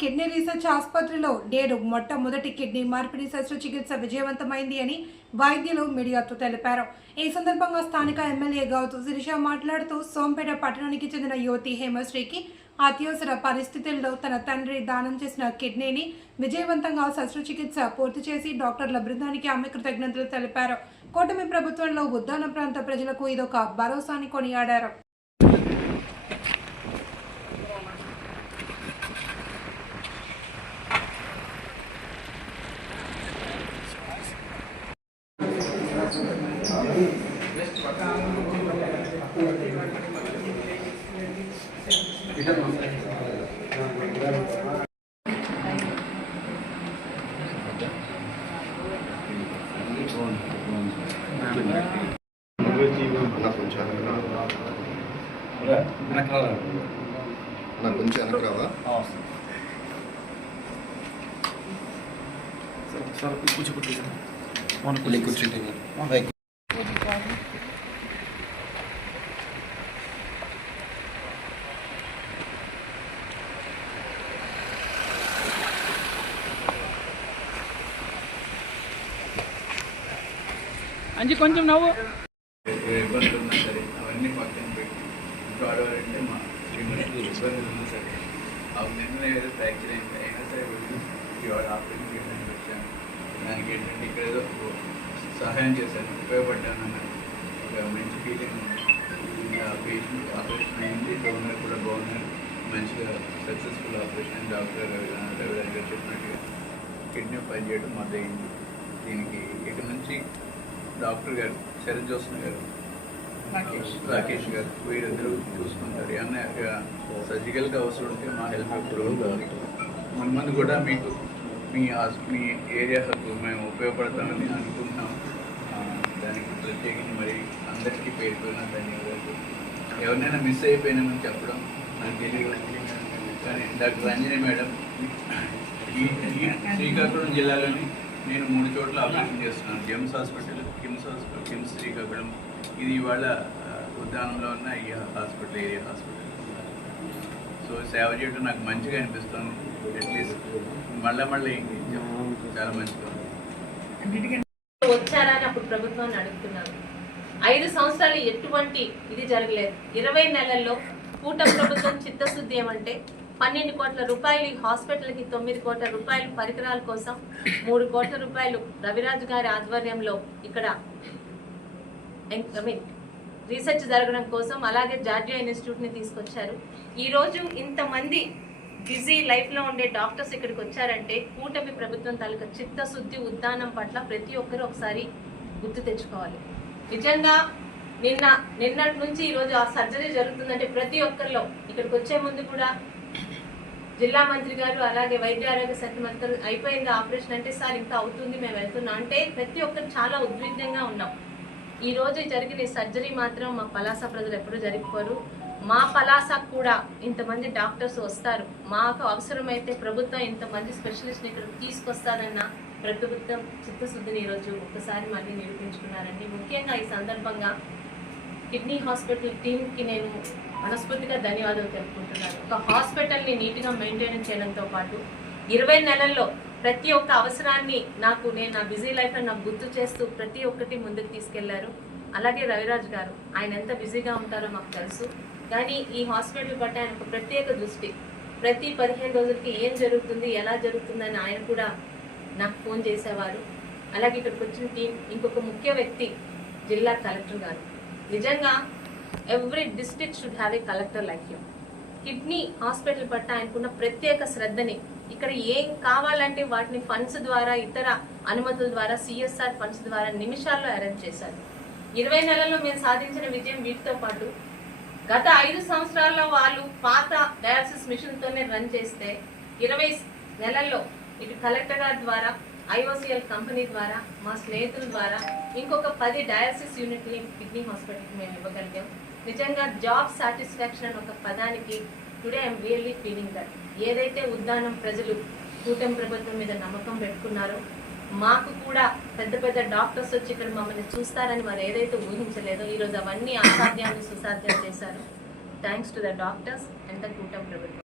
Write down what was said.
Kidney research ఆసుపత్రిలో నేడు మొట్టమొదటి కిడ్నీ మార్పిడి శస్త్రచికిత్స విజయవంతమైంది అని వైద్యులు మీడియాతో తెలిపారు. ఈ సందర్భంగా స్థానిక ఎమ్మెల్యే గౌతు శిరీష మాట్లాడుతూ సోంపేట పట్టణానికి చెందిన యువతి హేమశ్రీకి అత్యవసర పరిస్థితుల్లో తన తండ్రి దానం చేసిన కిడ్నీని విజయవంతంగా శస్త్రచికిత్స పూర్తి చేసి డాక్టర్ల బృందానికి ఆమె కృతజ్ఞతలు తెలిపారు. కూటమి ప్రభుత్వంలో ఉద్దాన ప్రాంత ప్రజలకు ఇదొక భరోసాని కొనియాడారు. కొంచెం వెనకరావా కూర్చుంటే అంజి కొంచెం నవ్వు ఇబ్బందులు ఉన్నా సరే అవన్నీ పక్కన పెట్టి ఇప్పుడు ఆడవారంటే మా శ్రీమతి ఇబ్బందులు ఉన్నా సరే అవి నిన్న ఏదో ఫ్రాక్చర్ అయింది అయినా సరే ఇవాళ ఆపరేషన్ చేయడానికి వచ్చాను. దానికి ఏంటంటే ఇక్కడ ఏదో సహాయం చేశాను, ఉపయోగపడ్డాను అన్న ఒక మంచి ఫీలింగ్ ఉంది. పేషెంట్ ఆపరేషన్ అయింది, డోనర్ కూడా బాగున్నారు, మంచిగా సక్సెస్ఫుల్ ఆపరేషన్. డాక్టర్ రవిరాజ్ గారు చెప్పినట్టుగా కిడ్నీ పనిచేయడం మొదలైంది. దీనికి ఇక నుంచి డాక్టర్ గారు శరత్ జోస్న గారు, రాకేష్ గారు వీరిద్దరూ చూసుకుంటారు. ఏమన్నా సర్జికల్గా అవసరం ఉంటే మా హెల్ప్ ఎప్పుడు ఉంటుంది. ముందు కూడా మీకు మీ ఏరియాకు మేము ఉపయోగపడతామని అనుకుంటున్నాం. దానికి ప్రత్యేకించి మరి అందరికీ పేరుపోయిన ధన్యవాదాలు. ఎవరినైనా మిస్ అయిపోయినామని చెప్పడం నాకు తెలియదు, కానీ డాక్టర్ రంజని మేడం ఈ శ్రీకాకుళం జిల్లాలోని నేను 3 చోట్ల ఆపరేషన్ చేస్తున్నాను. జెమ్స్ హాస్పిటల్, కిమ్స్ శ్రీకాకుళం, ఇది ఇవాళ ఉద్యానంలో ఉన్న ఈ హాస్పిటల్, ఏరియా హాస్పిటల్. సో సేవ చేయడం నాకు మంచిగా అనిపిస్తుంది. అట్లీస్ట్ మళ్ళీ చాలా మంచిగా వచ్చారని అప్పుడు ప్రభుత్వాన్ని అడుగుతున్నారు. 5 సంవత్సరాలు ఎటువంటి ఇది జరగలేదు. 20 నెలల్లో కూటమి ప్రభుత్వం చిత్తశుద్ధి ఏమంటే 12 కోట్ల రూపాయలు ఈ హాస్పిటల్కి, 9 కోట్ల రూపాయలు పరికరాల కోసం, 3 కోట్ల రూపాయలు రవిరాజు గారి ఆధ్వర్యంలో ఇక్కడ రీసెర్చ్ జరగడం కోసం, అలాగే జార్జియా ఇన్స్టిట్యూట్ని తీసుకొచ్చారు. ఈరోజు ఇంతమంది బిజీ లైఫ్లో ఉండే డాక్టర్స్ ఇక్కడికి వచ్చారంటే కూటమి ప్రభుత్వం తాలూకా చిత్తశుద్ధి, ఉద్దానం పట్ల ప్రతి ఒక్కరు ఒకసారి గుర్తు తెచ్చుకోవాలి. నిజంగా నిన్నటి నుంచి ఈరోజు ఆ సర్జరీ జరుగుతుందంటే ప్రతి ఒక్కరిలో, ఇక్కడికి వచ్చే ముందు కూడా జిల్లా మంత్రి గారు అలాగే వైద్య ఆరోగ్య శాఖ మంత్రులు అయిపోయింది ఆపరేషన్ అంటే, సార్ ఇంకా అవుతుంది మేము వెళ్తున్నాం అంటే ప్రతి ఒక్కరు చాలా ఉద్విగ్నంగా ఉన్నాం. ఈ రోజు జరిగిన సర్జరీ మాత్రం మా పలాస ప్రజలు ఎప్పుడూ జరిగిపోరు. మా పలాసకు కూడా ఇంతమంది డాక్టర్స్ వస్తారు, మాకు అవసరమైతే ప్రభుత్వం ఇంతమంది స్పెషలిస్ట్ని ఇక్కడ తీసుకొస్తారన్న ప్రభుత్వం చిత్తశుద్ధిని ఈరోజు ఒక్కసారి మళ్ళీ నిరూపించుకున్నారండి. ముఖ్యంగా ఈ సందర్భంగా కిడ్నీ హాస్పిటల్ టీంకి నేను మనస్ఫూర్తిగా ధన్యవాదాలు తెలుపుకుంటున్నాను. ఒక హాస్పిటల్ని నీట్గా మెయింటైన్ చేయడంతో పాటు 20 నెలల్లో ప్రతి ఒక్క అవసరాన్ని నేను నా బిజీ లైఫ్లో నాకు గుర్తు చేస్తూ ప్రతి ఒక్కటి ముందుకు తీసుకెళ్లారు. అలాగే రవిరాజ్ గారు, ఆయన ఎంత బిజీగా ఉంటారో మాకు తెలుసు, కానీ ఈ హాస్పిటల్ పట్ల ఆయన ఒక ప్రత్యేక దృష్టి. ప్రతి 15 రోజులకి ఏం జరుగుతుంది, ఎలా జరుగుతుందని ఆయన కూడా నాకు ఫోన్ చేసేవారు. అలాగే ఇక్కడికి వచ్చిన టీం, ఇంకొక ముఖ్య వ్యక్తి జిల్లా కలెక్టర్ గారు. నిజంగా every district should have a collector like you. Kidney hospital పట్ల ఆయనకున్న ప్రత్యేక శ్రద్ధని, ఇక్కడ ఏం కావాలంటే వాటిని ఫండ్స్ ద్వారా, ఇతర అనుమతుల ద్వారా, CSR ఫండ్స్ ద్వారా నిమిషాల్లో అరేంజ్ చేశారు. 20 నెలల్లో మేము సాధించిన విజయం వీటితో పాటు గత 5 సంవత్సరాల్లో వాళ్ళు పాత డయాలసిస్ మిషన్తోనే రన్ చేస్తే 20 నెలల్లో ఇటు కలెక్టర్ గారి ద్వారా, IOCL కంపెనీ ద్వారా, మా స్నేహితుల ద్వారా ఇంకొక 10 డయాలసిస్ యూనిట్ని కిడ్నీ హాస్పిటల్కి మేము ఇవ్వగలిగాం. నిజంగా జాబ్ సాటిస్ఫాక్షన్ అని ఒక పదానికి today I'm really feeling that ఏదైతే ఉద్దానం ప్రజలు కూటమి ప్రభుత్వం మీద నమ్మకం పెట్టుకున్నారో, మాకు కూడా పెద్ద పెద్ద డాక్టర్స్ వచ్చి ఇక్కడ మమ్మల్ని చూస్తారని వారు ఏదైతే ఊహించలేదో ఈరోజు అవన్నీ అసాధ్యాన్ని సుసాధ్యం చేశారు. Thanks to the doctors and the కూటమి ప్రభుత్వం.